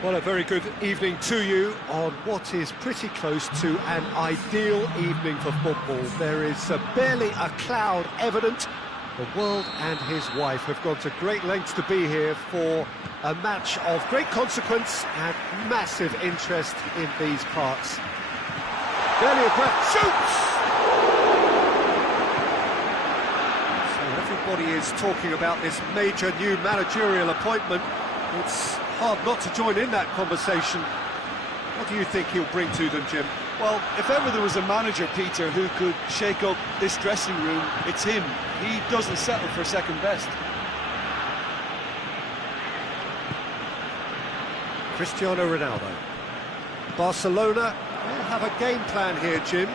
Well, a very good evening to you on what is pretty close to an ideal evening for football. There is barely a cloud evident. The world and his wife have gone to great lengths to be here for a match of great consequence and massive interest in these parts. Barely a breath, shoots! So everybody is talking about this major new managerial appointment. It's hard not to join in that conversation. What do you think he'll bring to them, Jim? Well, if ever there was a manager, Peter, who could shake up this dressing room, it's him. He doesn't settle for second best. Cristiano Ronaldo. Barcelona will have a game plan here, Jim.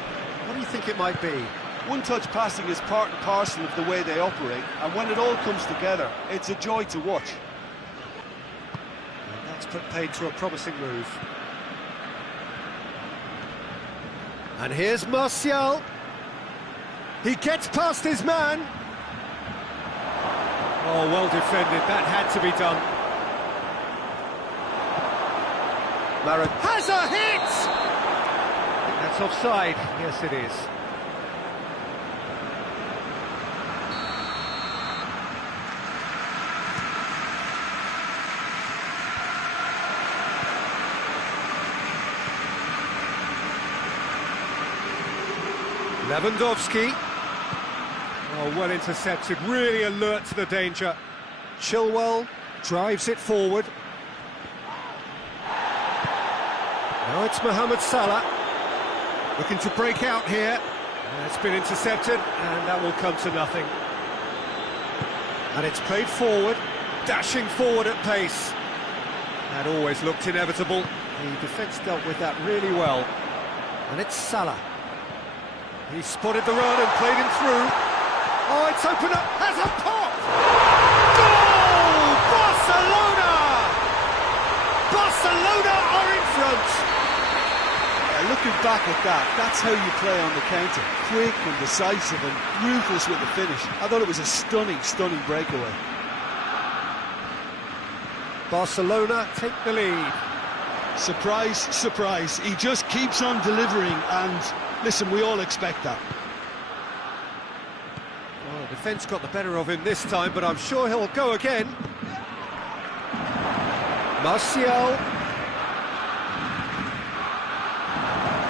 What do you think it might be? One-touch passing is part and parcel of the way they operate, and when it all comes together, it's a joy to watch. And that's put paid to a promising move. And here's Martial. He gets past his man. Oh, well defended. That had to be done. Maran has a hit! I think that's offside. Yes, it is. Lewandowski. Oh, well intercepted, really alert to the danger. Chilwell drives it forward. Now it's Mohamed Salah, looking to break out here. It's been intercepted, and that will come to nothing. And it's played forward, dashing forward at pace. That always looked inevitable. The defence dealt with that really well. And it's Salah. He spotted the run and played him through. Oh, it's opened up, has a pop! Goal! Barcelona! Barcelona are in front! Looking back at that, that's how you play on the counter. Quick and decisive and ruthless with the finish. I thought it was a stunning, stunning breakaway. Barcelona take the lead. Surprise, surprise. He just keeps on delivering, and listen, we all expect that. Well, the defence got the better of him this time, but I'm sure he'll go again. Martial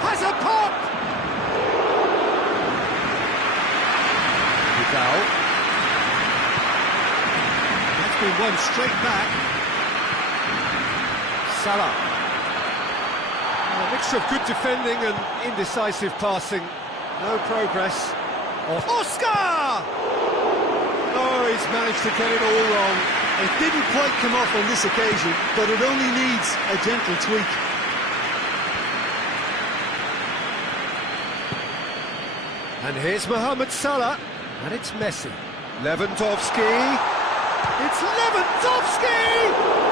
has a pop! Vidal. That's been won straight back. Salah. A mixture of good defending and indecisive passing. No progress. Oscar! Oh, he's managed to get it all wrong. It didn't quite come off on this occasion, but it only needs a gentle tweak. And here's Mohamed Salah, and it's Messi. Lewandowski. It's Lewandowski!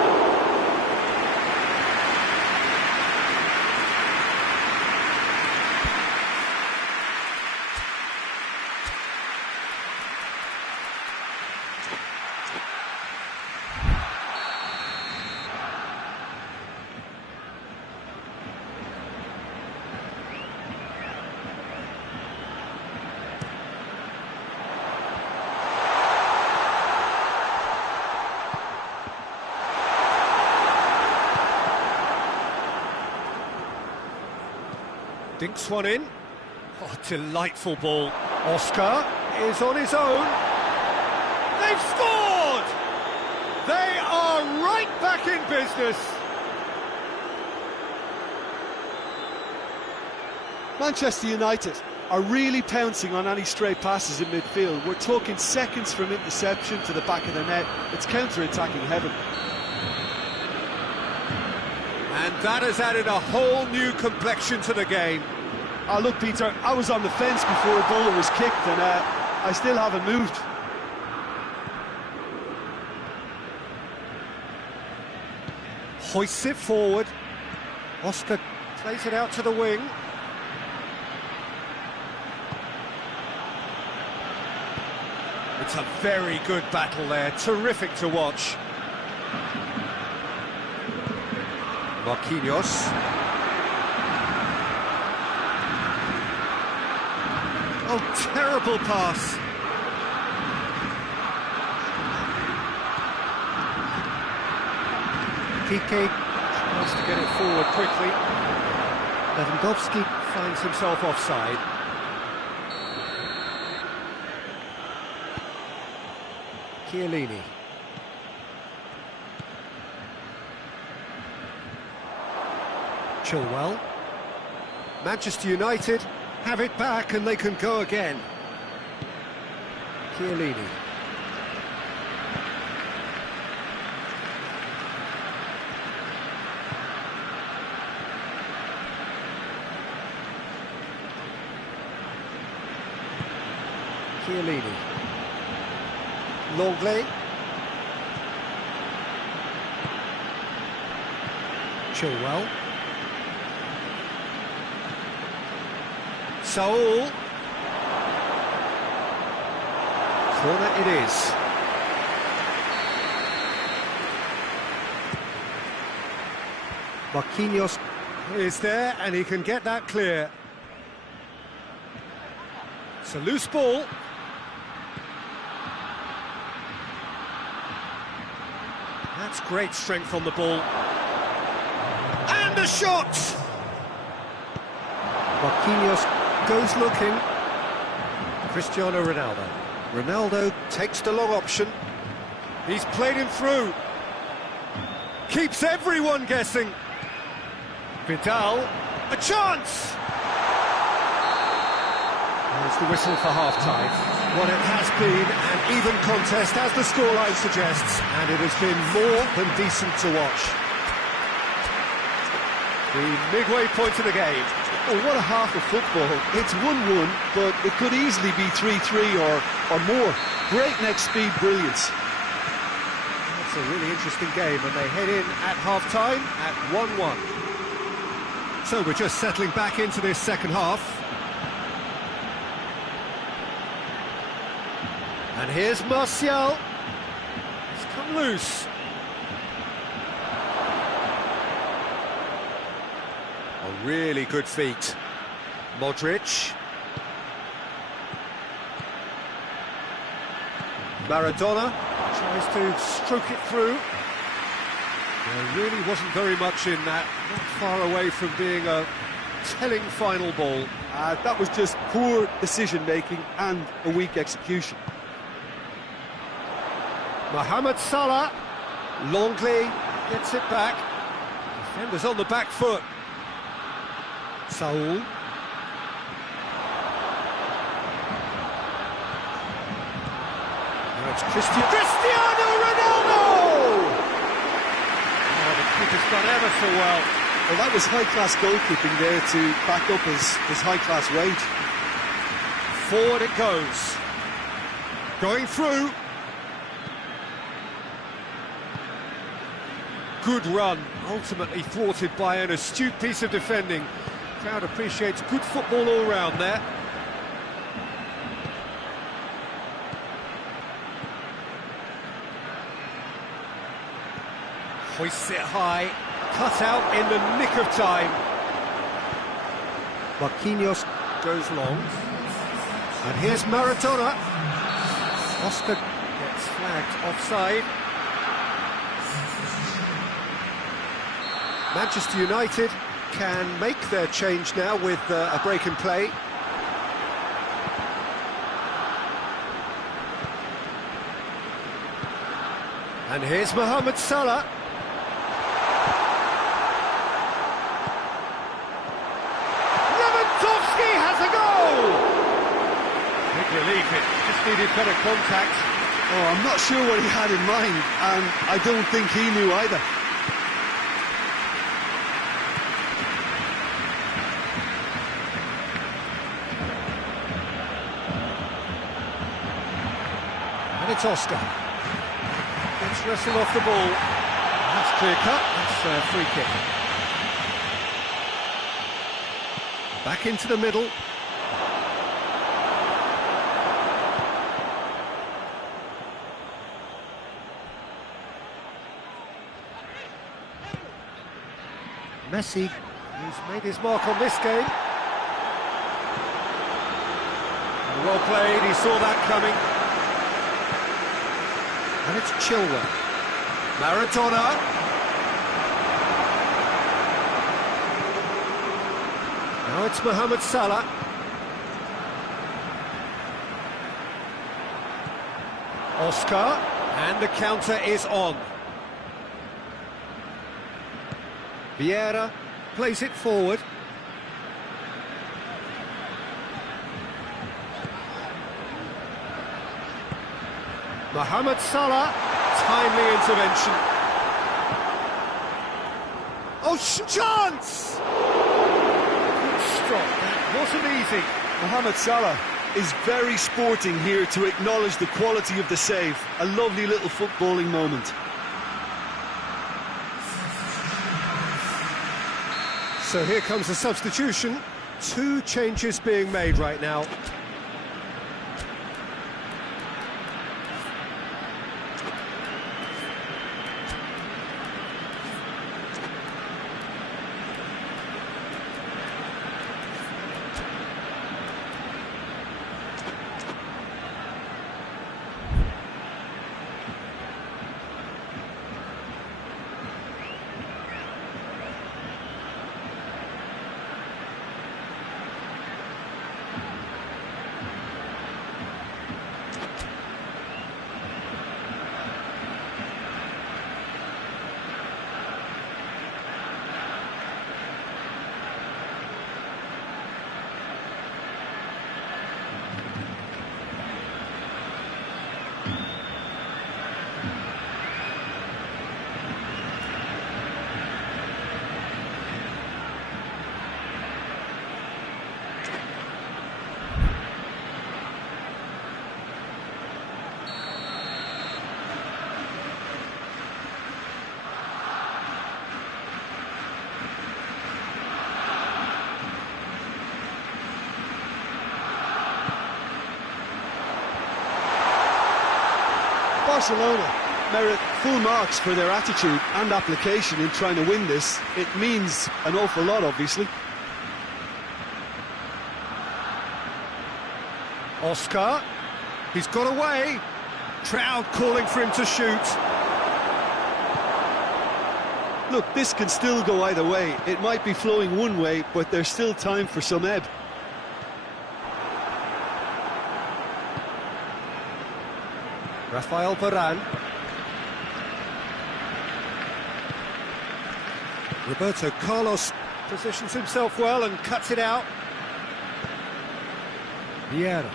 Dinks one in. Oh, delightful ball. Oscar is on his own. They've scored! They are right back in business. Manchester United are really pouncing on any stray passes in midfield. We're talking seconds from interception to the back of the net. It's counter-attacking heaven. And that has added a whole new complexion to the game. Oh, look, Peter, I was on the fence before a ball was kicked, and I still haven't moved. Hoists it forward. Oscar plays it out to the wing. It's a very good battle there, terrific to watch. Marquinhos. Oh, terrible pass. Piqué tries to get it forward quickly. Lewandowski finds himself offside. Chiellini. Chilwell. Manchester United have it back and they can go again. Chiellini. Chiellini. Longley. Chilwell. Saul. Corner it is. Marquinhos is there and he can get that clear. It's a loose ball. That's great strength on the ball. And a shot! Marquinhos goes looking. Cristiano Ronaldo. Ronaldo takes the long option. He's played him through. Keeps everyone guessing. Vidal, a chance! There's the whistle for half-time. What it has been an even contest, as the scoreline suggests, and it has been more than decent to watch. The midway point of the game. Oh, what a half of football. It's 1-1, but it could easily be 3-3 or more. Breakneck speed brilliance. That's a really interesting game, and they head in at half-time at 1-1. So we're just settling back into this second half. And here's Martial. He's come loose. A really good feat. Modric. Maradona tries to stroke it through. There really wasn't very much in that. Not far away from being a telling final ball. That was just poor decision-making and a weak execution. Mohamed Salah. Longley gets it back. Defenders on the back foot. Saul. Now it's Cristiano Ronaldo! Oh, the keeper's done ever so well. Well, that was high-class goalkeeping there to back up his high-class rage. Forward it goes. Going through. Good run, ultimately thwarted by an astute piece of defending. Crowd appreciates good football all round there. Hoists it high, cut out in the nick of time. Marquinhos goes long. And here's Maradona. Oscar gets flagged offside. Manchester United can make their change now with a break in play. And here's Mohamed Salah. Lewandowski has a goal! Big relief, it just needed better contact. Oh, I'm not sure what he had in mind, and I don't think he knew either. And it's Oscar. Gets wrestled off the ball. That's clear cut. That's a free kick. Back into the middle. Messi, who's made his mark on this game. Well played, he saw that coming. And it's Chilwell. Maradona. Now it's Mohamed Salah. Oscar, and the counter is on. Vieira plays it forward. Mohamed Salah, timely intervention. Oh, chance! Good strike, that wasn't easy. Mohamed Salah is very sporting here to acknowledge the quality of the save. A lovely little footballing moment. So here comes the substitution. 2 changes being made right now. Barcelona merit full marks for their attitude and application in trying to win this. It means an awful lot, obviously. Oscar, he's got away. Crowd calling for him to shoot. Look, this can still go either way. It might be flowing one way, but there's still time for some ebb. Rafael Varane. Roberto Carlos positions himself well and cuts it out. Vieira.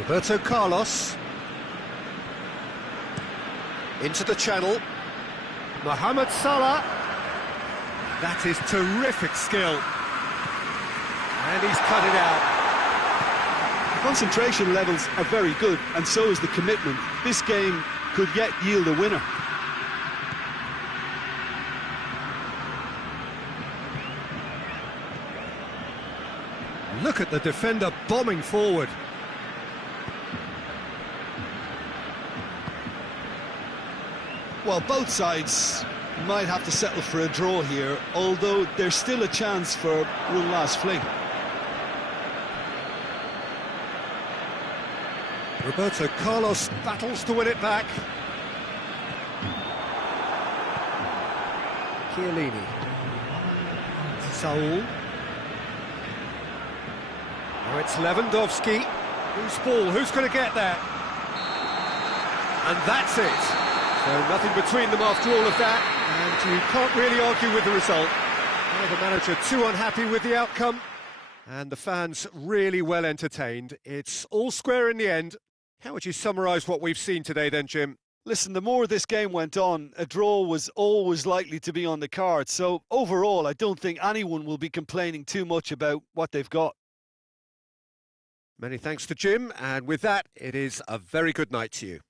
Roberto Carlos. Into the channel. Mohamed Salah. That is terrific skill. And he's cut it out. Concentration levels are very good, and so is the commitment. This game could yet yield a winner. Look at the defender bombing forward. Well, both sides might have to settle for a draw here, although there's still a chance for one last fling. Roberto Carlos battles to win it back. Chiellini. Saul. Now it's Lewandowski. Who's ball? Who's going to get that? And that's it. So nothing between them after all of that, and you can't really argue with the result. Well, the manager too unhappy with the outcome, and the fans really well entertained. It's all square in the end. How would you summarise what we've seen today then, Jim? Listen, the more this game went on, a draw was always likely to be on the card. So overall, I don't think anyone will be complaining too much about what they've got. Many thanks to Jim, and with that, it is a very good night to you.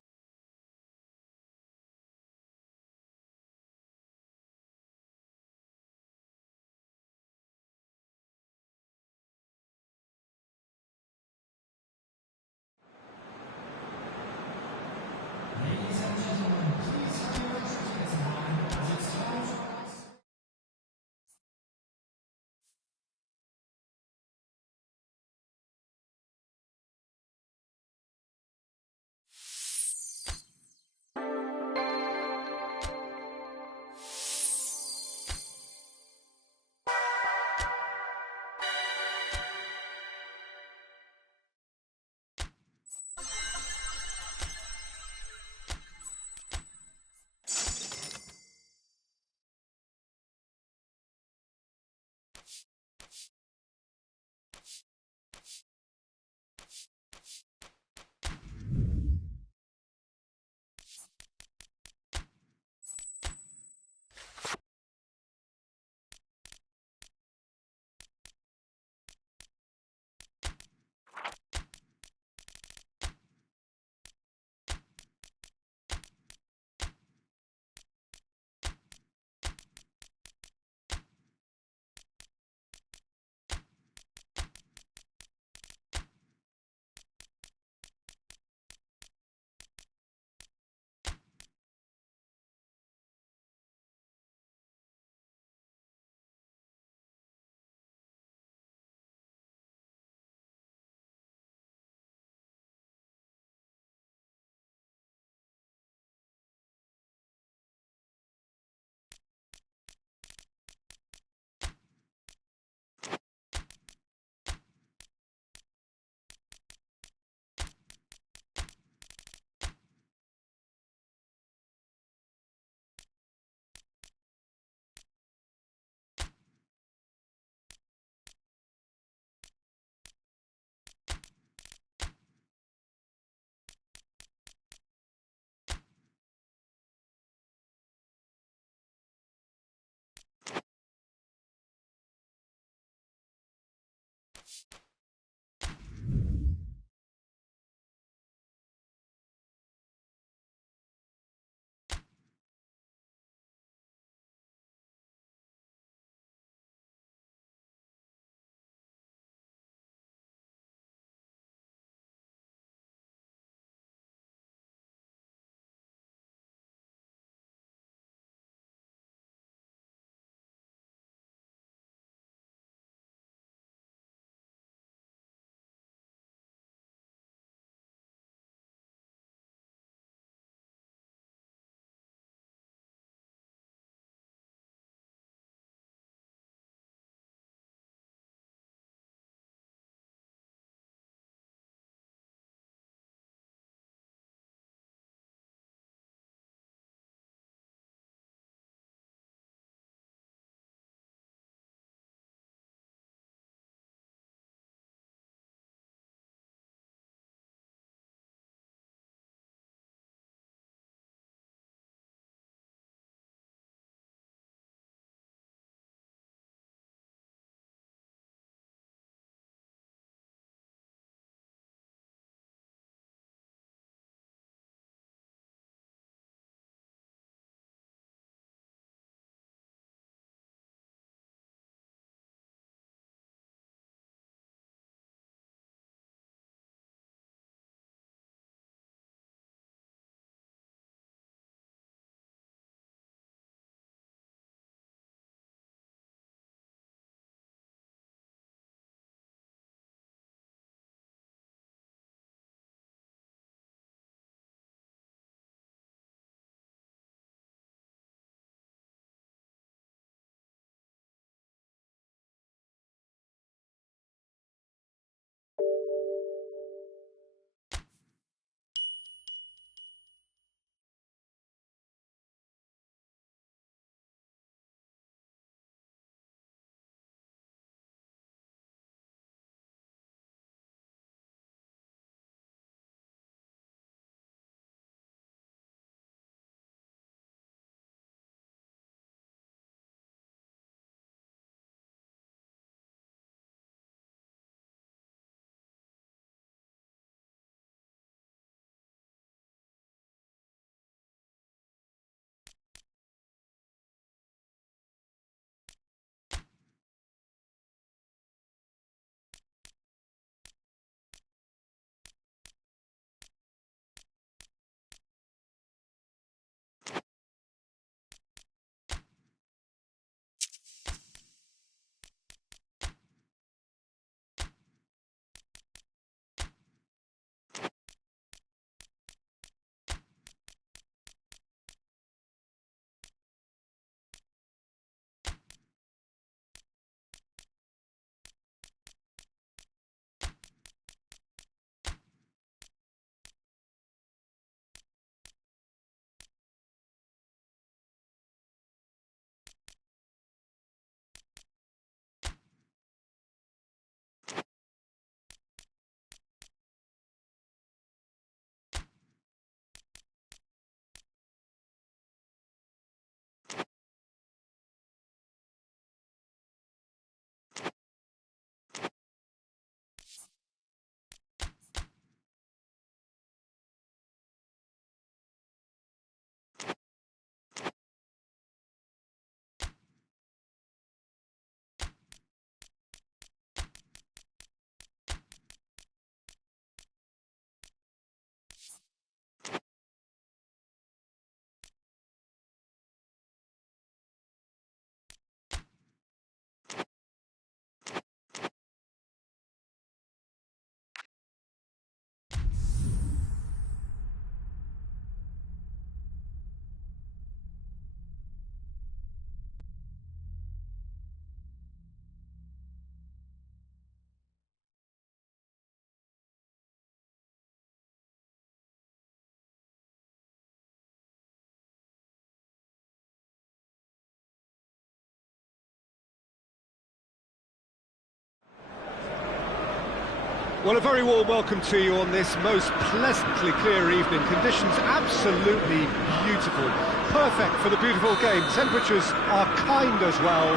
Well, a very warm welcome to you on this most pleasantly clear evening. Conditions absolutely beautiful. Perfect for the beautiful game. Temperatures are kind as well.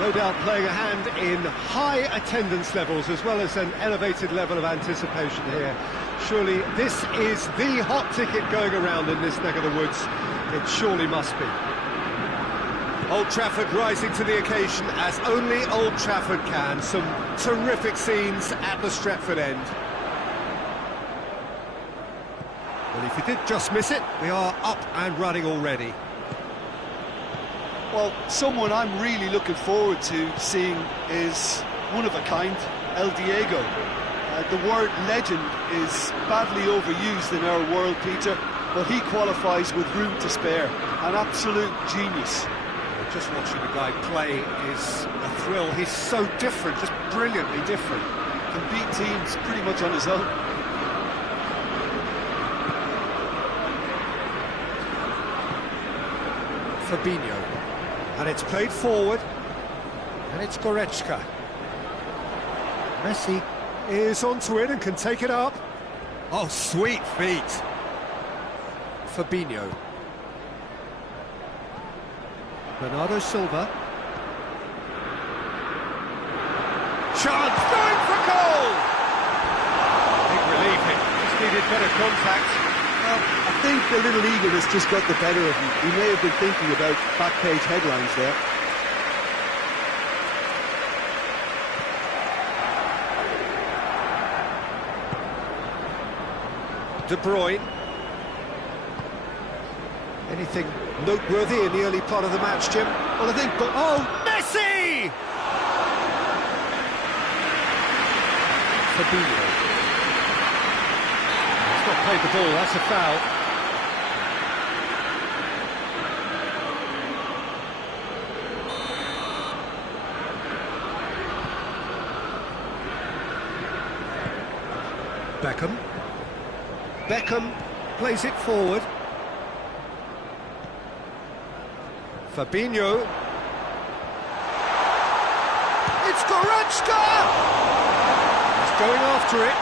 No doubt playing a hand in high attendance levels as well as an elevated level of anticipation here. Surely this is the hot ticket going around in this neck of the woods. It surely must be. Old Trafford rising to the occasion as only Old Trafford can. Some terrific scenes at the Stretford end. Well, if you did just miss it, we are up and running already. Well, someone I'm really looking forward to seeing is one of a kind, El Diego. The word legend is badly overused in our world, Peter, but he qualifies with room to spare. An absolute genius. Just watching the guy play is a thrill. He's so different, just brilliantly different. Can beat teams pretty much on his own. Fabinho. And it's played forward. And it's Goretzka. Messi is onto it and can take it up. Oh, sweet feet. Fabinho. Bernardo Silva. Chance going for goal! Big relief, it just needed better contact. Well, I think the little eagerness just got the better of him. He may have been thinking about back-page headlines there. De Bruyne. Anything noteworthy in the early part of the match, Jim? Well, I think... Oh, Messi! Fabinho. He's not played the ball, that's a foul. Beckham plays it forward. Fabinho. It's Goretzka! He's going after it.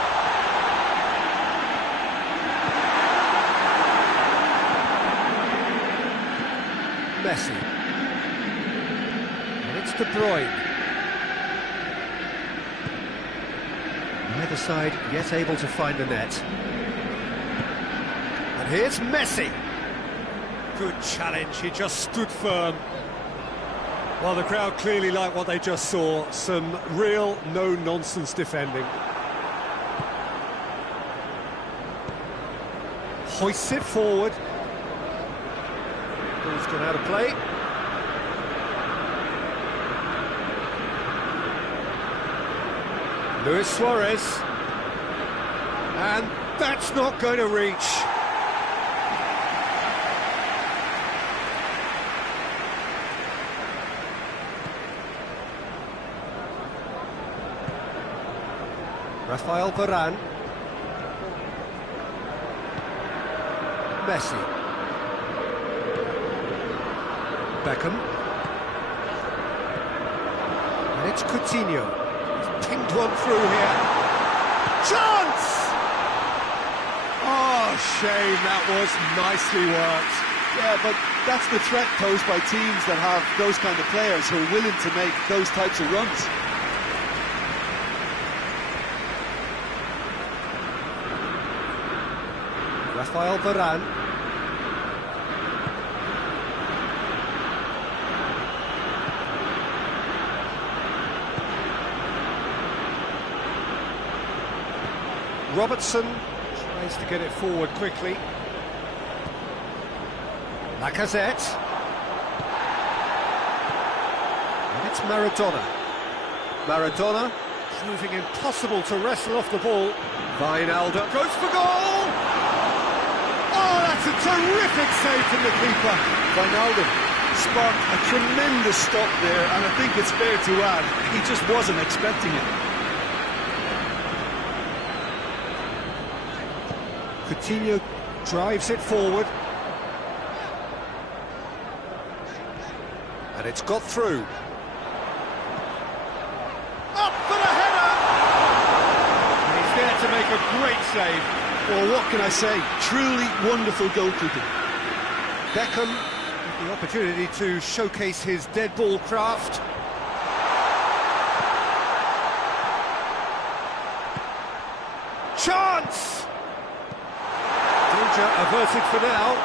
Messi. And it's De Bruyne. Neither side yet able to find the net. And here's Messi. Good challenge, he just stood firm. Well, the crowd clearly liked what they just saw. Some real no-nonsense defending. Hoists it forward. Ball's gone out of play. Luis Suarez. And that's not going to reach. Rafael Varane. Messi. Beckham. And it's Coutinho. He's pinged one through here. Chance! Oh, shame, that was nicely worked. Yeah, but that's the threat posed by teams that have those kind of players who are willing to make those types of runs. Rafael Varane. Robertson tries to get it forward quickly. Lacazette. And it's Maradona. Maradona proving impossible to wrestle off the ball. Wijnaldum goes for goal! Oh, that's a terrific save from the keeper. Wijnaldum sparked a tremendous stop there, and I think it's fair to add, he just wasn't expecting it. Coutinho drives it forward. And it's got through. Up for the header! And he's there to make a great save. Well, what can I say? Truly wonderful goalkeeping. Beckham with the opportunity to showcase his dead ball craft. Diverted for now.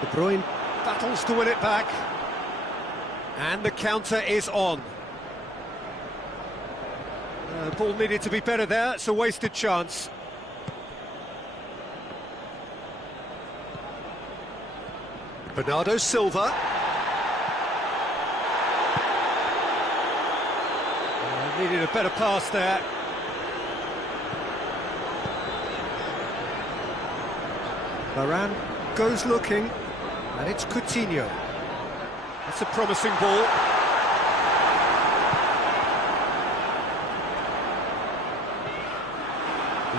De Bruyne battles to win it back. And the counter is on. The ball needed to be better there, it's a wasted chance. Bernardo Silva. Needed a better pass there. Varane goes looking, and it's Coutinho. That's a promising ball.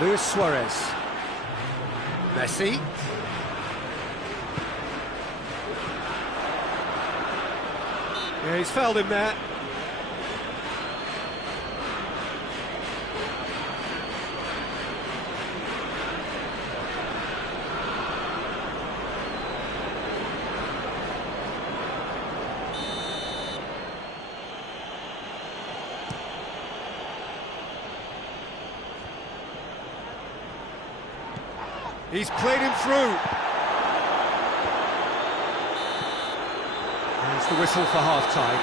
Luis Suarez. Messi. Yeah, he's fouled him there. He's played him through. There's the whistle for half-time.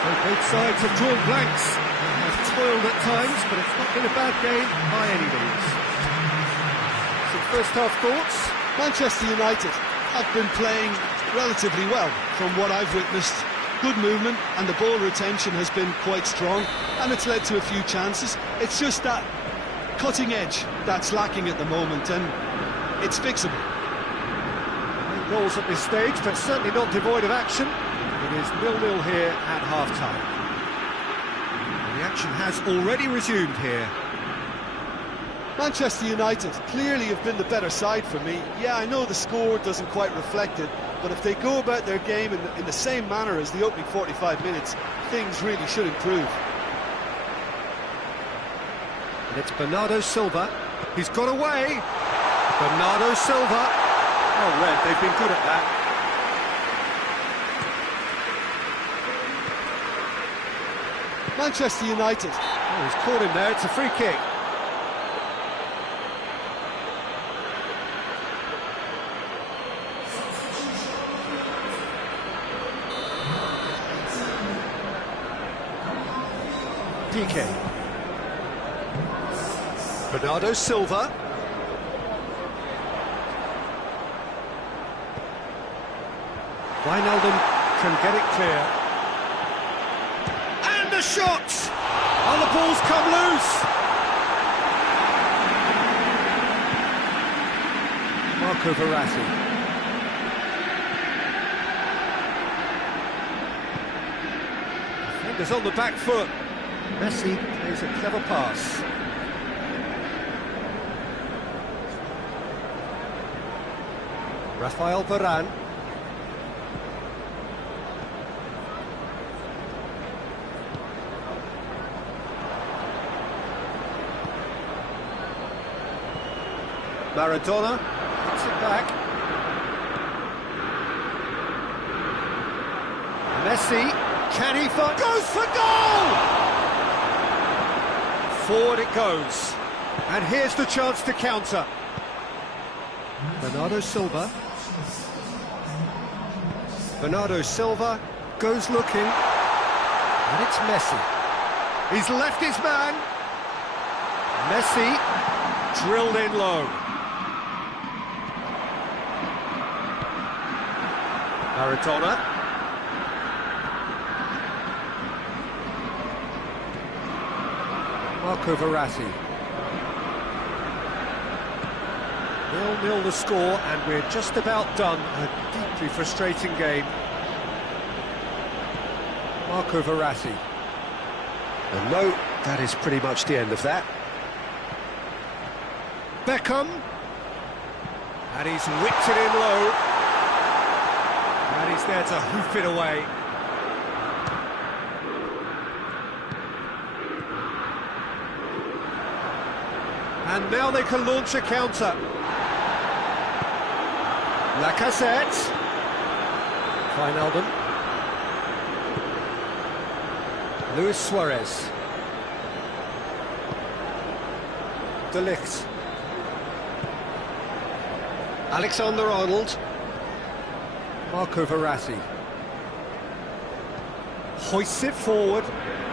So both sides have drawn blanks. They have toiled at times, but it's not been a bad game by any means. Some first-half thoughts? Manchester United have been playing relatively well from what I've witnessed. Good movement and the ball retention has been quite strong, and it's led to a few chances. It's just that cutting edge that's lacking at the moment, and it's fixable. No goals at this stage, but certainly not devoid of action. It is 0-0 here at half-time. The action has already resumed here. Manchester United clearly have been the better side for me. Yeah, I know the score doesn't quite reflect it, but if they go about their game in the same manner as the opening 45 minutes, things really should improve. And it's Bernardo Silva. He's got away. Bernardo Silva. Oh, red, they've been good at that. Manchester United. Oh, he's caught him there, it's a free kick. PK. Bernardo Silva. Wijnaldum can get it clear. And the shot! Oh, the ball's come loose! Marco Verratti. Defender's on the back foot. Messi plays a clever pass. Rafael Varane. Maradona puts it back. Messi, can he find? Goes for goal! Forward it goes. And here's the chance to counter. Bernardo Silva. Bernardo Silva goes looking. And it's Messi. He's left his man. Messi drilled in low. Maradona. Marco Verratti. 0-0 the score, and we're just about done. A deeply frustrating game. Marco Verratti. And no, that is pretty much the end of that. Beckham. And he's whipped it in low. And he's there to hoof it away. And now they can launch a counter. Lacazette. Wijnaldum. Luis Suarez. De Ligt. Alexander-Arnold. Marco Verratti. Hoists it forward.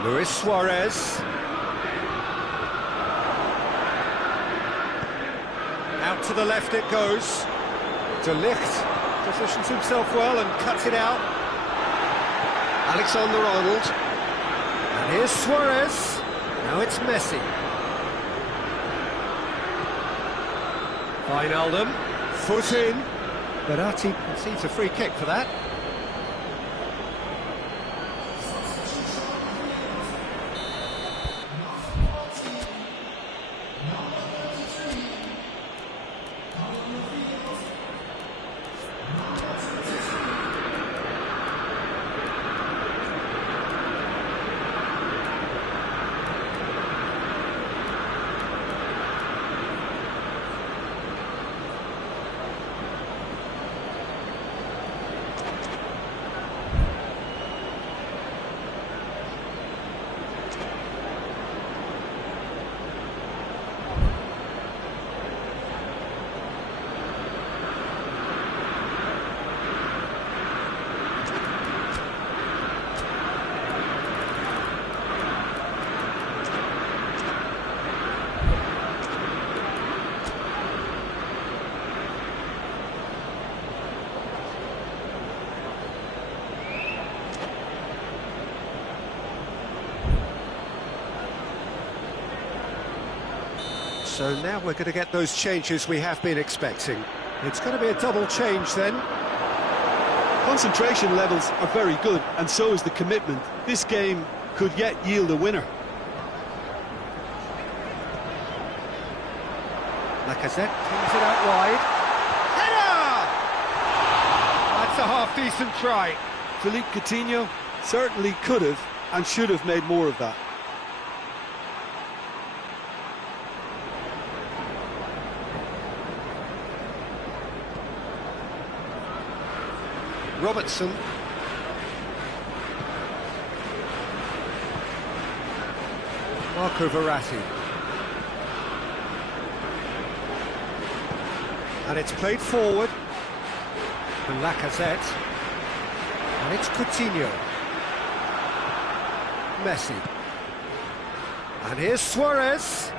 Luis Suarez. Out to the left it goes. De Ligt positions himself well and cuts it out. Alexander-Arnold. And here's Suarez. Now it's Messi. Wijnaldum. Foot in. Verratti concedes a free kick for that. So now we're going to get those changes we have been expecting. It's going to be a double change then. Concentration levels are very good, and so is the commitment. This game could yet yield a winner. Lacazette brings it out wide. Header! That's a half-decent try. Philippe Coutinho certainly could have and should have made more of that. Robertson. Marco Verratti. And it's played forward. And Lacazette. And it's Coutinho. Messi. And here's Suarez.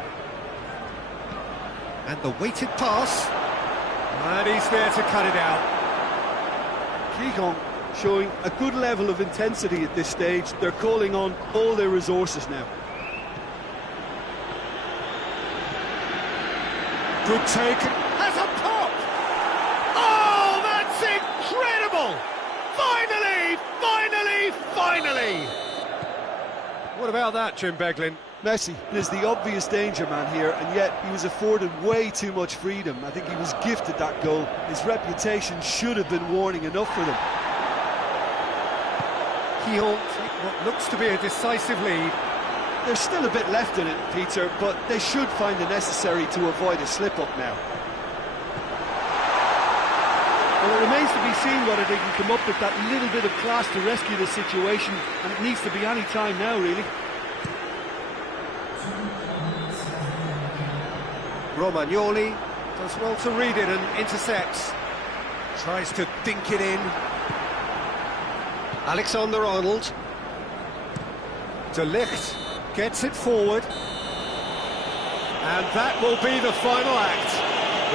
And the weighted pass. And he's there to cut it out. Gijon showing a good level of intensity at this stage. They're calling on all their resources now. Good take. Has a pop! Oh, that's incredible! Finally! What about that, Jim Beglin? Messi is the obvious danger man here, and yet he was afforded way too much freedom. I think he was gifted that goal. His reputation should have been warning enough for them. He'll take what looks to be a decisive lead. There's still a bit left in it, Peter, but they should find the necessary to avoid a slip-up now. Well, it remains to be seen whether they can come up with that little bit of class to rescue the situation, and it needs to be any time now, really. Romagnoli does well to read it and intercepts. Tries to dink it in. Alexander-Arnold. De Ligt gets it forward. And that will be the final act.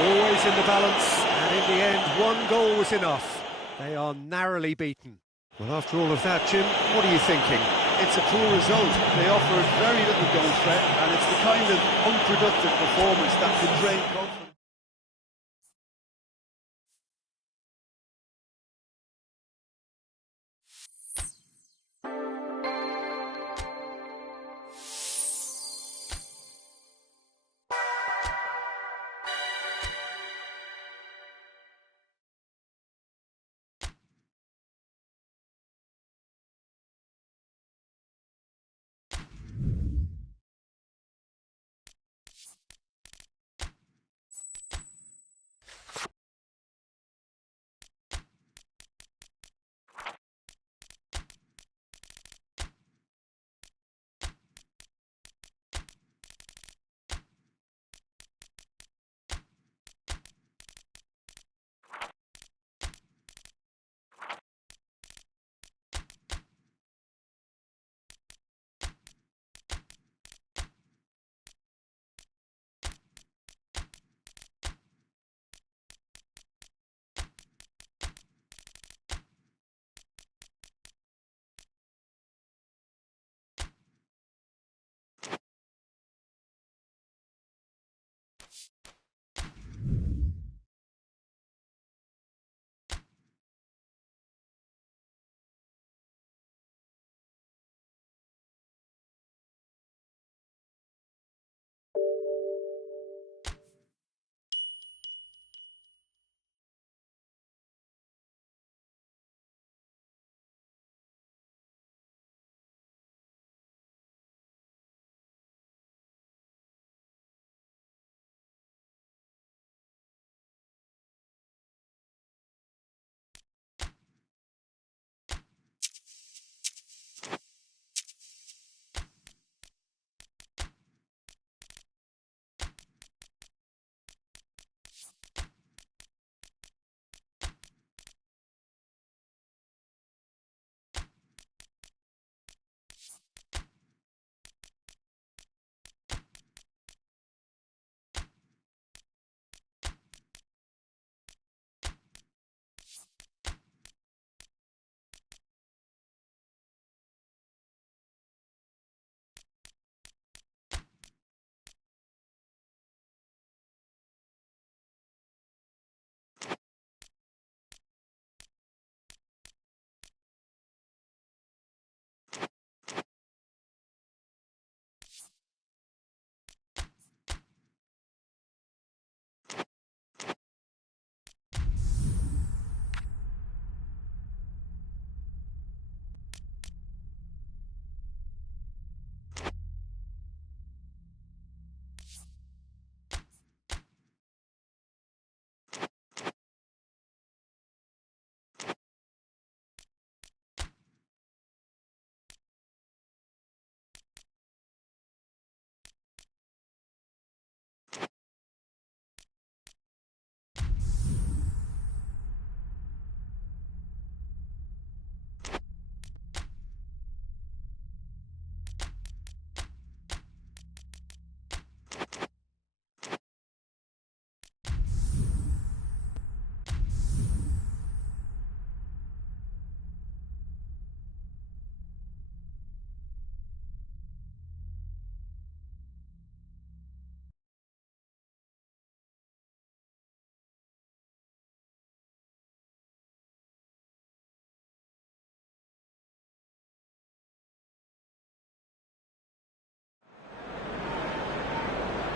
Always in the balance, and in the end, one goal was enough. They are narrowly beaten. Well, after all of that, Jim, what are you thinking? It's a poor result. They offered very little goal threat, and it's the kind of unproductive performance that can drain confidence.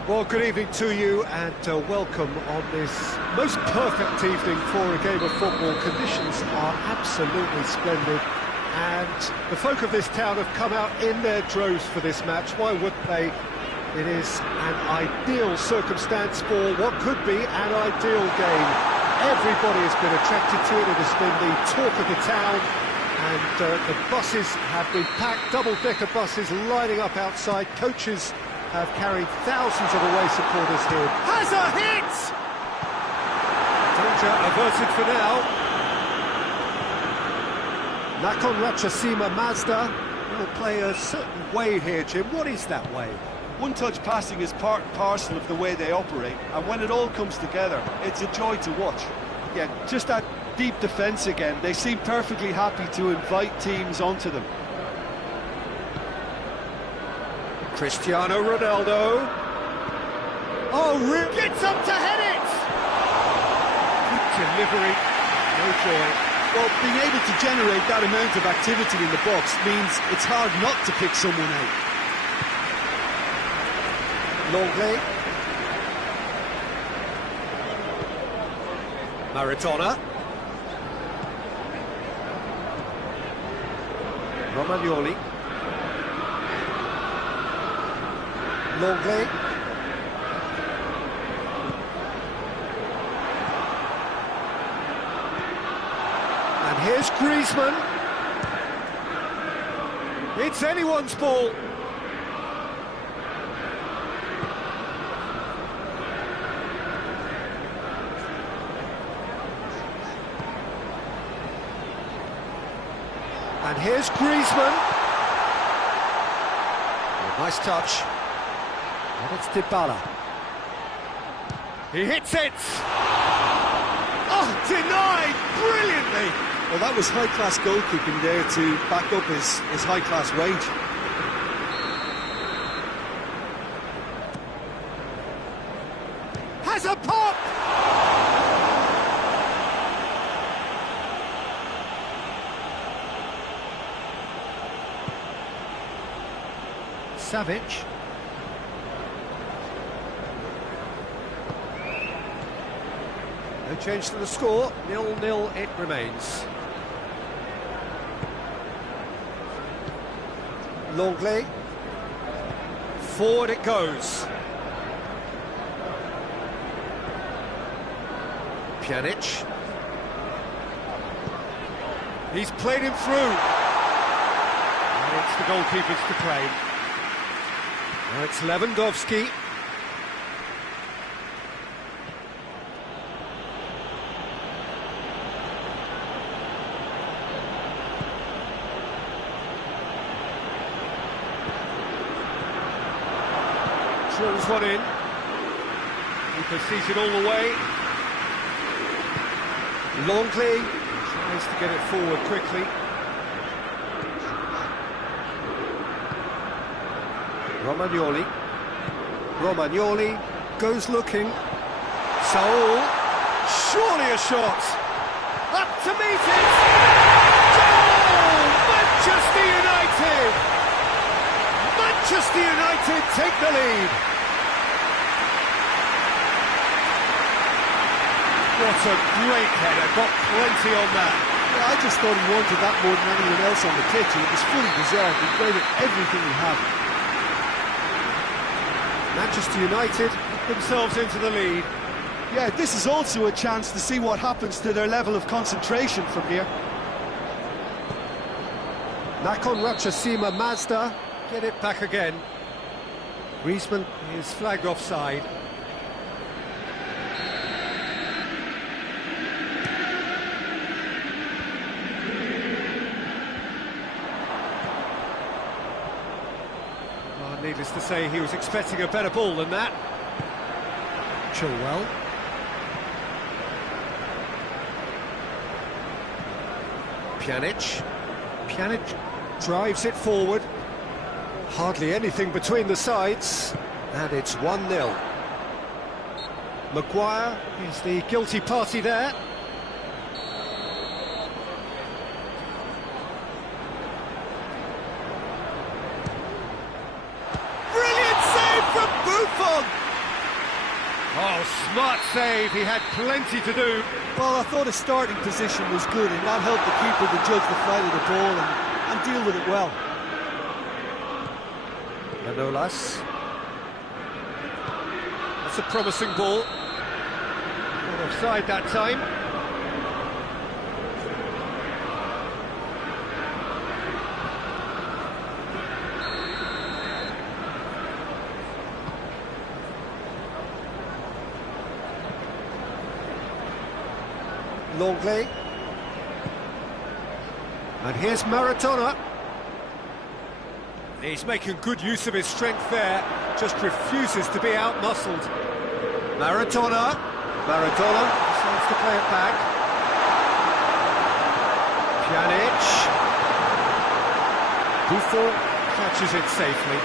Well, good evening to you and welcome on this most perfect evening for a game of football. Conditions are absolutely splendid and the folk of this town have come out in their droves for this match. Why wouldn't they? It is an ideal circumstance for what could be an ideal game. Everybody has been attracted to it. It has been the talk of the town and the buses have been packed, double-decker buses lining up outside. Coaches have carried thousands of away supporters here. Has a hit! Danger averted for now. Nakon Rachasima Mazda will play a certain way here, Jim. What is that way? One-touch passing is part and parcel of the way they operate, and when it all comes together, it's a joy to watch. Yeah, just that deep defence again. They seem perfectly happy to invite teams onto them. Cristiano Ronaldo. Oh, really? Gets up to head it! Good delivery, no joy. Well, being able to generate that amount of activity in the box means it's hard not to pick someone out. Longley. Maradona. Romagnoli. Longley. And here's Griezmann. It's anyone's ball. And here's Griezmann. Oh, nice touch. And it's Dybala. He hits it! Oh, denied brilliantly! Well, that was high-class goalkeeping there to back up his high-class wage. Savic. No change to the score, 0-0 it remains. Longley. Forward it goes. Pjanic. He's played him through. And it's the goalkeepers to claim. Now it's Lewandowski. Drills one in. Keeper sees it all the way. Longley tries to get it forward quickly. Romagnoli goes looking. Saul, surely a shot. Up to meet it. Goal! Manchester United! Manchester United take the lead. What a great header, got plenty on that. Yeah, I just thought he wanted that more than anyone else on the pitch, and it was fully deserved. He gave it everything he had. Manchester United put themselves into the lead. Yeah, this is also a chance to see what happens to their level of concentration from here. Nakon Ratchasima Mazda get it back again. Griezmann is flagged offside. Needless to say, he was expecting a better ball than that. Chilwell. Pjanic drives it forward. Hardly anything between the sides. And it's 1-0. Maguire is the guilty party there. Oh, smart save, he had plenty to do. Well, I thought his starting position was good, and that helped the keeper to judge the flight of the ball and deal with it well. Manolas. That's a promising ball. Not offside that time. Longley. And here's Maradona. He's making good use of his strength there, just refuses to be out-muscled. Maradona decides to play it back. Pjanic. Buffon catches it safely.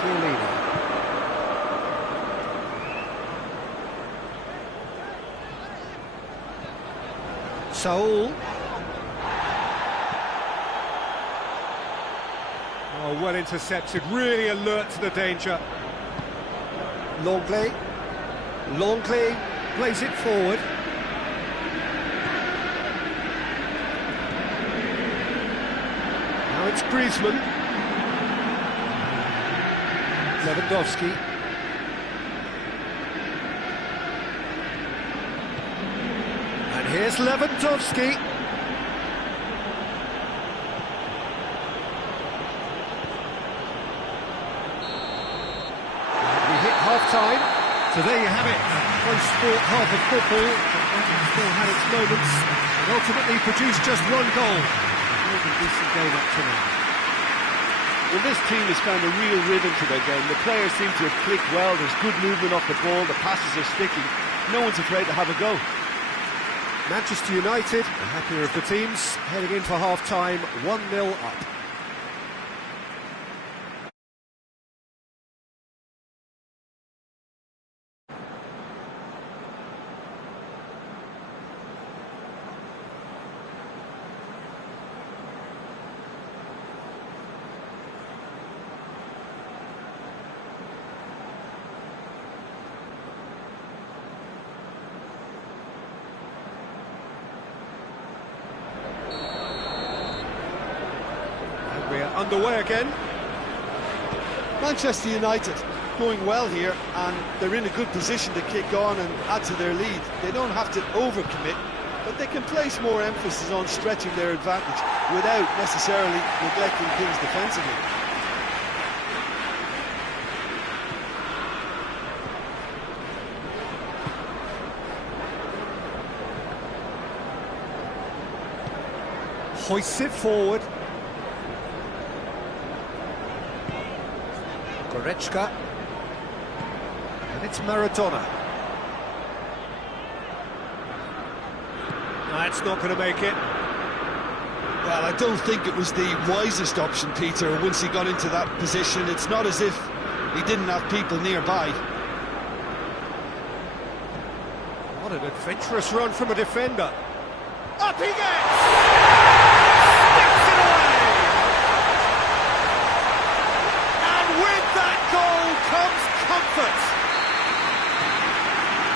Chiellini. Saul. Oh, well intercepted, really alert to the danger. Longley plays it forward. Now it's Griezmann. Lewandowski. And here's Lewandowski. Half-time, so there you have it, close sport half of football, but still had its moments, and ultimately produced just one goal. A decent game up to now. Well, this team has found a real rhythm to their game. The players seem to have clicked well, there's good movement off the ball, the passes are sticking, no one's afraid to have a go. Manchester United, the happier of the teams, heading in for half-time, 1-0 up. underway again. Manchester United going well here, and they're in a good position to kick on and add to their lead. They don't have to overcommit, but they can place more emphasis on stretching their advantage without necessarily neglecting things defensively. Hoists it forward. Goretzka. And it's Maradona. That's not going to make it. Well, I don't think it was the wisest option, Peter, once he got into that position. It's not as if he didn't have people nearby. What an adventurous run from a defender. Up he gets! Sticks it away! And with that goal comes comfort.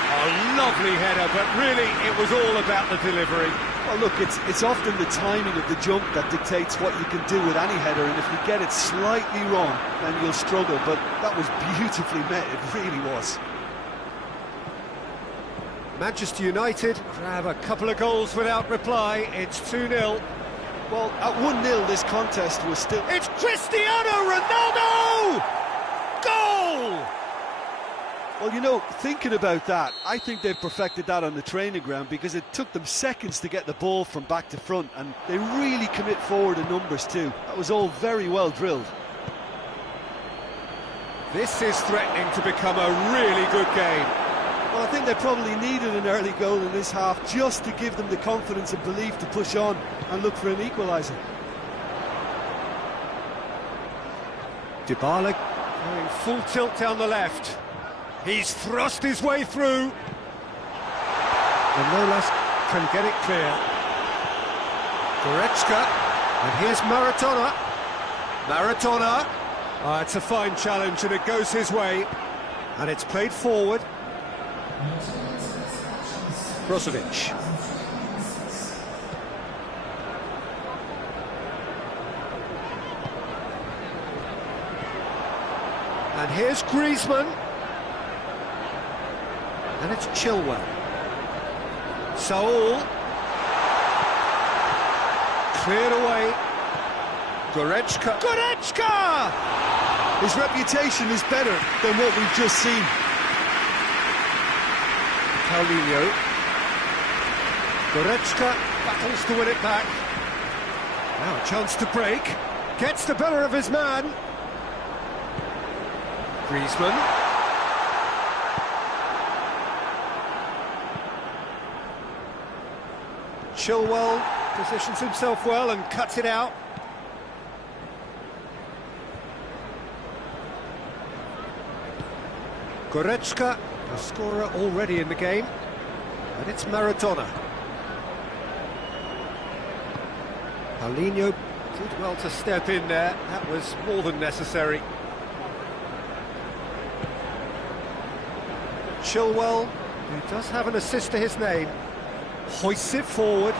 A lovely header, but really it was all about the delivery. Well, look, it's often the timing of the jump that dictates what you can do with any header, and if you get it slightly wrong, then you'll struggle, but that was beautifully met, it really was. Manchester United grab a couple of goals without reply. It's 2-0. Well, at 1-0 this contest was still... It's Cristiano Ronaldo! Goal! Well, you know, thinking about that, I think they've perfected that on the training ground, because it took them seconds to get the ball from back to front, and they really commit forward in numbers too. That was all very well drilled. This is threatening to become a really good game. Well, I think they probably needed an early goal in this half just to give them the confidence and belief to push on and look for an equaliser. Dybala going full tilt down the left. He's thrust his way through. Manolas can get it clear. Goretzka, and here's Maradona. Maradona. It's a fine challenge, and it goes his way. And it's played forward. Brozovic. And here's Griezmann. And it's Chilwell. Saul. Cleared away. Goretzka. Goretzka! His reputation is better than what we've just seen. Paulinho. Goretzka battles to win it back. Now a chance to break. Gets the better of his man. Griezmann. Chilwell positions himself well and cuts it out. Goretzka, a scorer already in the game, and it's Maradona. Paulinho did well to step in there, that was more than necessary. Chilwell, who does have an assist to his name, hoists it forward.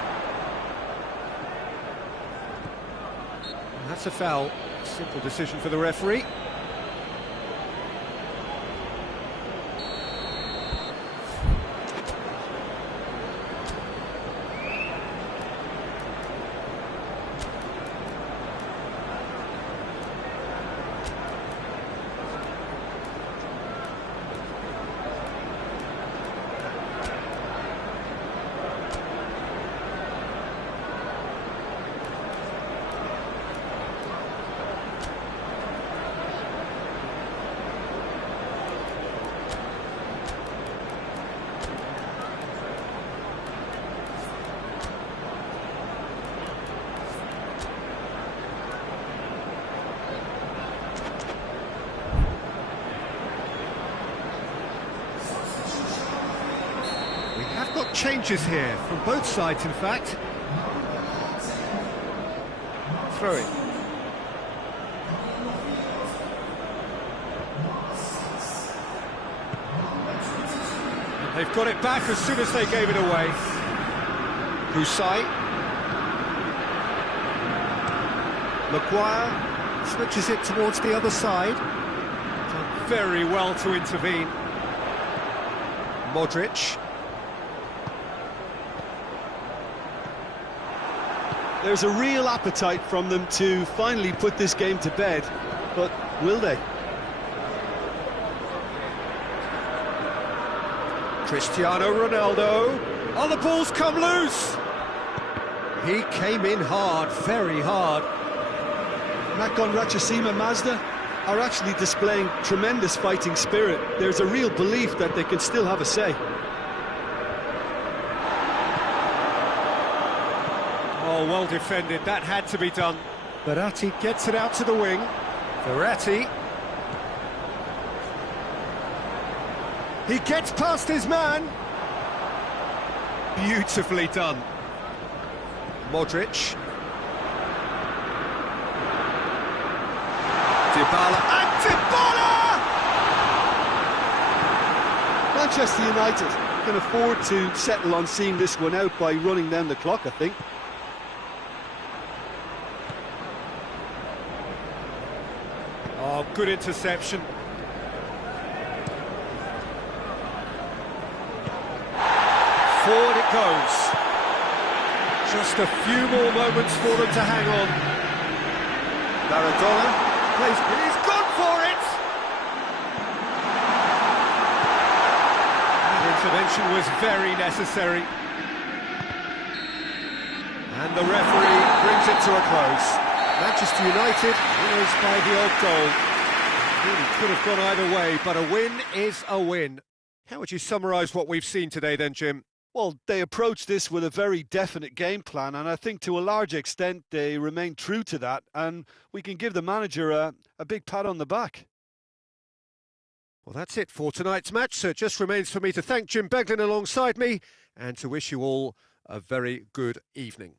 And that's a foul. Simple decision for the referee. Changes here from both sides, in fact. Throwing. And they've got it back as soon as they gave it away. Husai. Maguire. Switches it towards the other side. Done very well to intervene. Modric. There's a real appetite from them to finally put this game to bed, but will they? Cristiano Ronaldo. Oh, the ball's come loose! He came in hard, very hard. Nakhon Ratchasima Mazda are actually displaying tremendous fighting spirit. There's a real belief that they can still have a say. Oh, well defended, that had to be done. Verratti gets it out to the wing. Verratti. He gets past his man. Beautifully done. Modric. Dybala. And Dybala! Manchester United can afford to settle on seeing this one out by running down the clock, I think. Oh, good interception. Forward it goes. Just a few more moments for them to hang on. Maradona plays, he's gone for it! That intervention was very necessary. And the referee brings it to a close. Manchester United winners by the odd goal. It really could have gone either way, but a win is a win. How would you summarise what we've seen today then, Jim? Well, they approached this with a very definite game plan, and I think to a large extent they remain true to that, and we can give the manager a big pat on the back. Well, that's it for tonight's match, so it just remains for me to thank Jim Beglin alongside me and to wish you all a very good evening.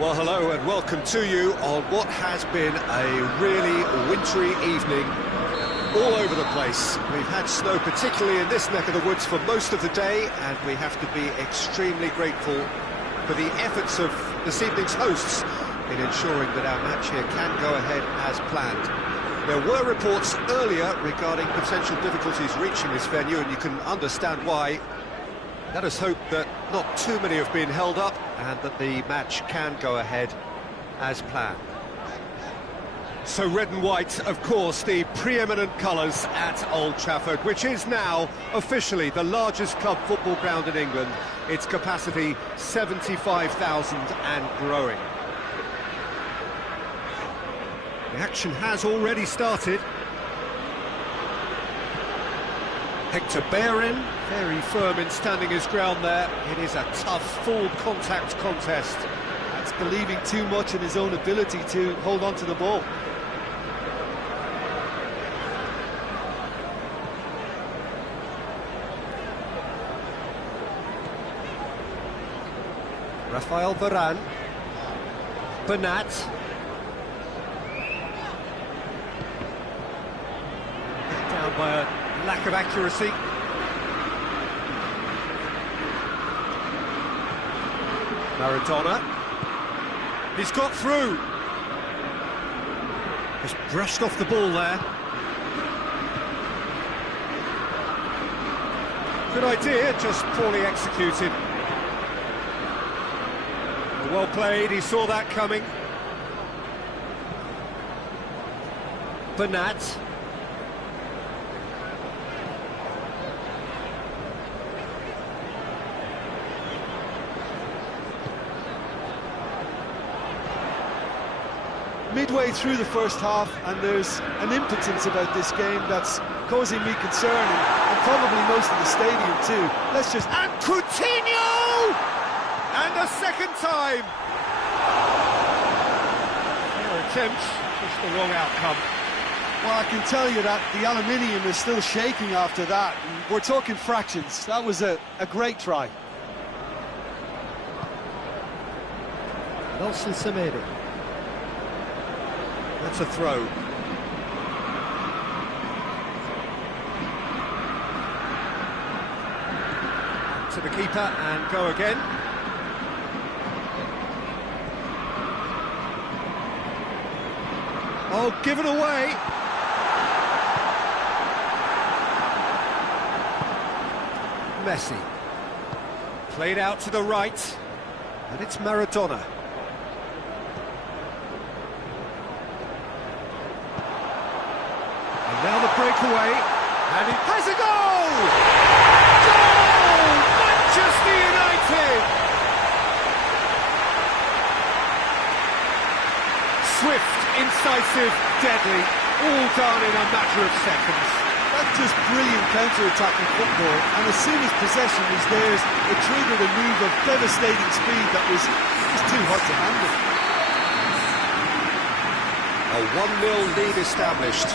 Well, hello and welcome to you on what has been a really wintry evening all over the place. We've had snow, particularly in this neck of the woods, for most of the day, and we have to be extremely grateful for the efforts of this evening's hosts in ensuring that our match here can go ahead as planned. There were reports earlier regarding potential difficulties reaching this venue, and you can understand why. Let us hope that not too many have been held up and that the match can go ahead as planned. So red and white, of course, the preeminent colours at Old Trafford, which is now officially the largest club football ground in England. Its capacity 75,000 and growing. The action has already started. Hector Bellerin, very firm in standing his ground there. It is a tough, full-contact contest. That's believing too much in his own ability to hold on to the ball. Rafael Varane. Bernat. Down by a lack of accuracy. Maradona. He's got through. Just brushed off the ball there. Good idea, just poorly executed. Well played, he saw that coming. Bernat. Midway through the first half, and there's an impotence about this game that's causing me concern, and probably most of the stadium too. Let's just... And Coutinho! And a second time! Fair attempt, just the wrong outcome. Well, I can tell you that the aluminium is still shaking after that. And we're talking fractions. That was a great try. Nelson Semedo. That's a throw. To the keeper and go again. Oh, given away. Messi. Played out to the right. And it's Maradona. Now the breakaway, and it has a goal! Goal! Manchester United! Swift, incisive, deadly, all done in a matter of seconds. That's just brilliant counter-attacking football, and as soon as possession was theirs, it triggered a move of devastating speed that was just too hard to handle. A 1-0 lead established.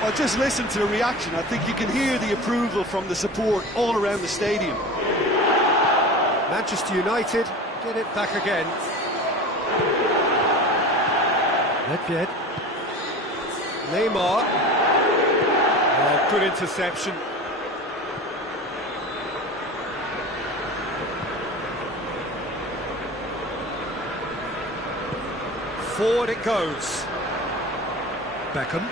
Well, just listen to the reaction. I think you can hear the approval from the support all around the stadium. Manchester United get it back again. Nedved. Neymar. Oh, good interception. Forward it goes. Beckham.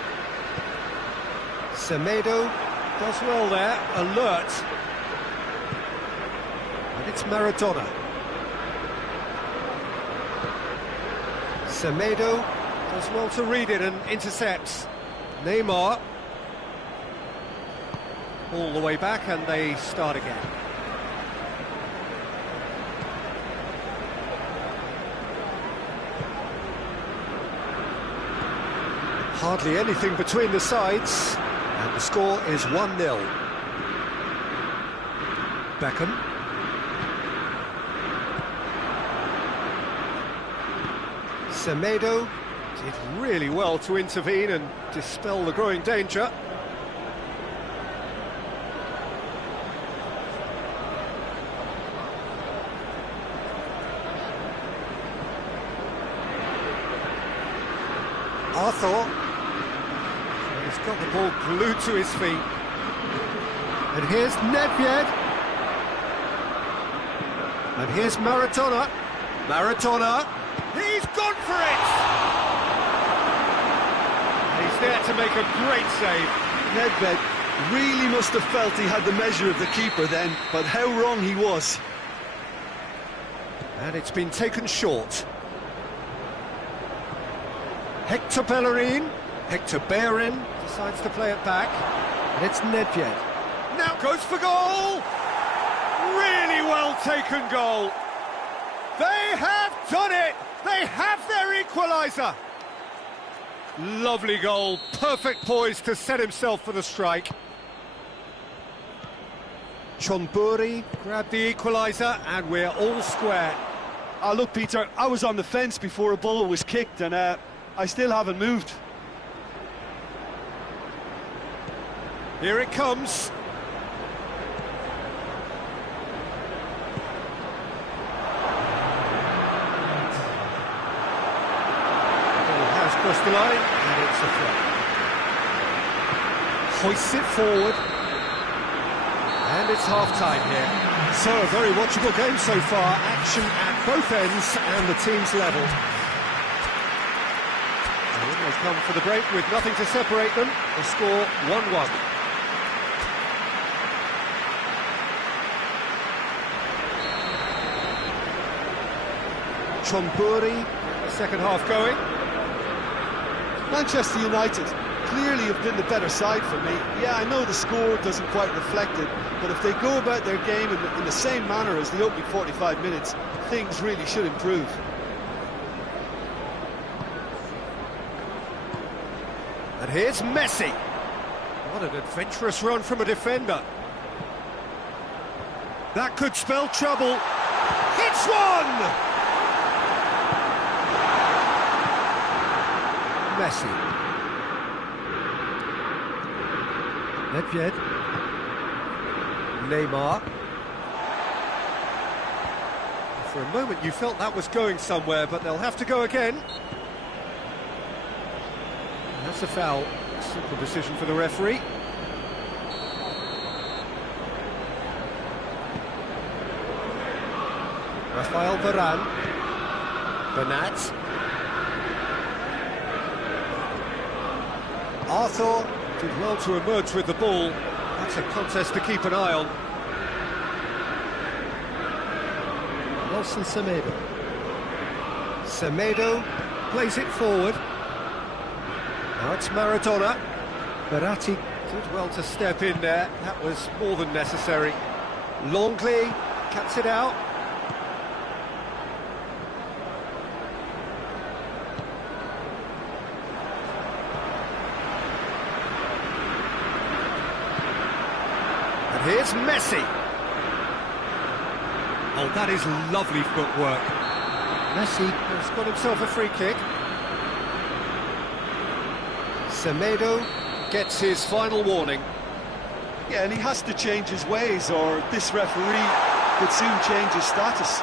Semedo does well there, alert. And it's Maradona. Semedo does well to read it and intercepts. Neymar. All the way back and they start again. Hardly anything between the sides. And the score is 1-0. Beckham. Semedo did really well to intervene and dispel the growing danger. Arthur. He's got the ball glued to his feet. And here's Nedved. And here's Maradona. Maradona. He's gone for it! And he's there to make a great save. Nedved really must have felt he had the measure of the keeper then, but how wrong he was. And it's been taken short. Hector Bellerin. Hector Bellerin decides to play it back. And it's Nedved. Now goes for goal! Really well taken goal. They have done it! They have their equaliser! Lovely goal, perfect poise to set himself for the strike. Chonburi grabbed the equaliser and we're all square. Look, Peter, I was on the fence before a ball was kicked and I still haven't moved. Here it comes. the line, and it's a throw. Hoists it forward. And it's half-time here. So, a very watchable game so far. Action at both ends, and the team's level. And they've come for the break with nothing to separate them. The score 1-1. Chomburi, second half going. Manchester United clearly have been the better side for me. Yeah, I know the score doesn't quite reflect it, but if they go about their game in the same manner as the opening 45 minutes, things really should improve. And here's Messi. What an adventurous run from a defender. That could spell trouble. Hits one! Messi. Nedved. Neymar. For a moment you felt that was going somewhere, but they'll have to go again. And that's a foul. Simple decision for the referee. Rafael Varane. Bernat. Arthur did well to emerge with the ball. That's a contest to keep an eye on. Nelson Semedo. Semedo plays it forward. Now it's Maradona. Verratti did well to step in there. That was more than necessary. Longley cuts it out. Here's Messi. Oh, that is lovely footwork. Messi has got himself a free kick. Semedo gets his final warning. Yeah, and he has to change his ways, or this referee could soon change his status.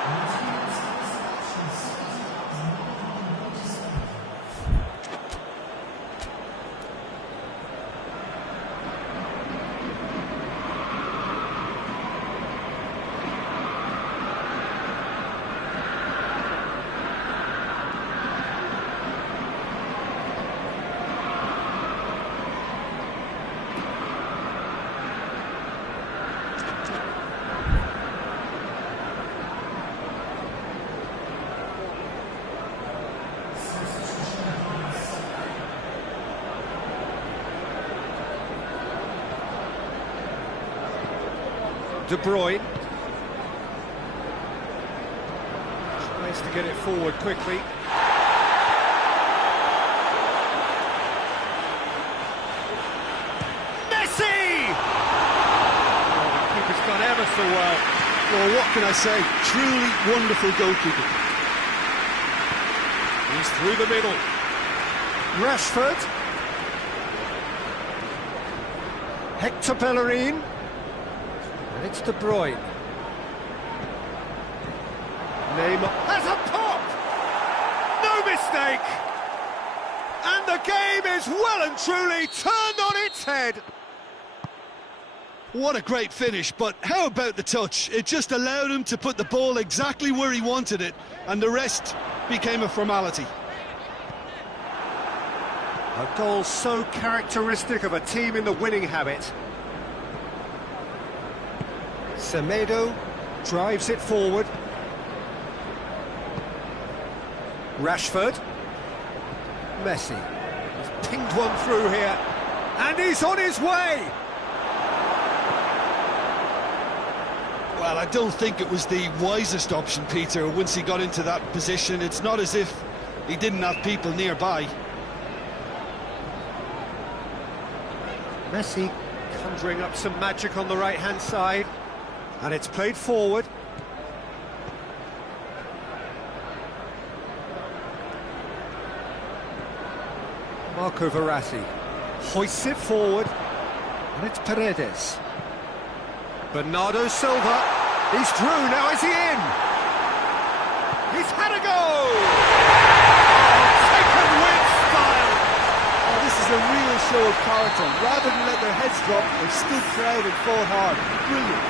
De Bruyne tries to get it forward quickly. Messi! Oh, the keeper's done ever so well. Well, what can I say? Truly wonderful goalkeeper. He's through the middle. Rashford. Hector Bellerin. And it's De Bruyne. Neymar has a pop! No mistake! And the game is well and truly turned on its head. What a great finish, but how about the touch? It just allowed him to put the ball exactly where he wanted it, and the rest became a formality. A goal so characteristic of a team in the winning habit. Semedo drives it forward. Rashford. Messi. He's pinged one through here. And he's on his way! Well, I don't think it was the wisest option, Peter, once he got into that position. It's not as if he didn't have people nearby. Messi conjuring up some magic on the right-hand side. And it's played forward. Marco Verratti hoists it forward. And it's Paredes. Bernardo Silva. He's through, now is he in? He's had a go! Oh, taken with style! character. Rather than let their heads drop, they stood proud and fought hard. Brilliant.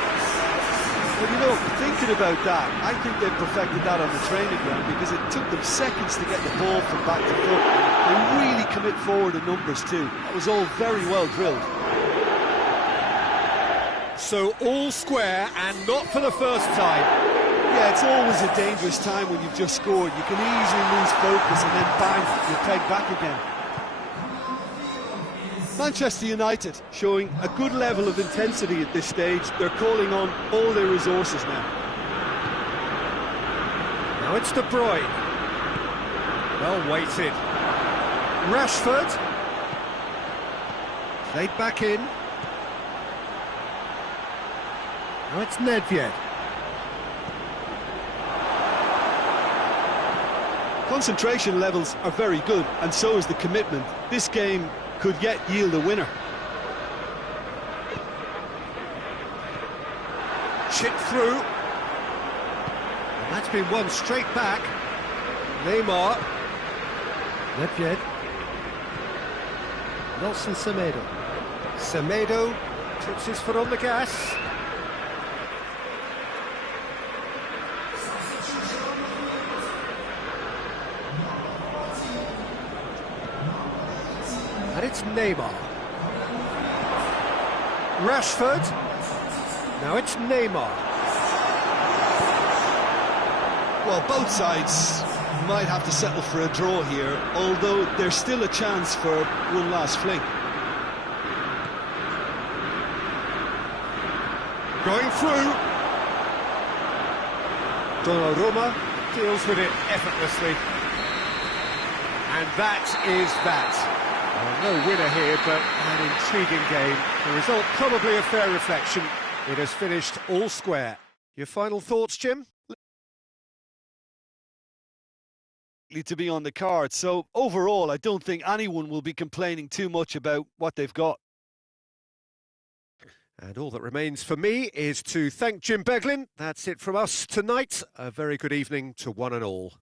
Well, you know, thinking about that, I think they've perfected that on the training ground because it took them seconds to get the ball from back to foot. They really commit forward in numbers too. That was all very well drilled. So all square and not for the first time. Yeah, it's always a dangerous time when you've just scored. You can easily lose focus and then bang, you're pegged back again. Manchester United showing a good level of intensity at this stage. They're calling on all their resources now. Now it's De Bruyne. Well weighted. Rashford. Played back in. Now it's Nedved. Concentration levels are very good, and so is the commitment. This game could yet yield a winner. Chip through. And that's been won straight back. Neymar. Nedved. Nelson Semedo. Semedo puts his foot on the gas. And it's Neymar. Rashford. Now it's Neymar. Well, both sides might have to settle for a draw here, although there's still a chance for one last fling. Going through. Donnarumma deals with it effortlessly. And that is that. Well, no winner here, but an intriguing game. The result probably a fair reflection. It has finished all square. Your final thoughts, Jim? To be on the card, so overall I don't think anyone will be complaining too much about what they've got. And all that remains for me is to thank Jim Beglin. That's it from us tonight. A very good evening to one and all.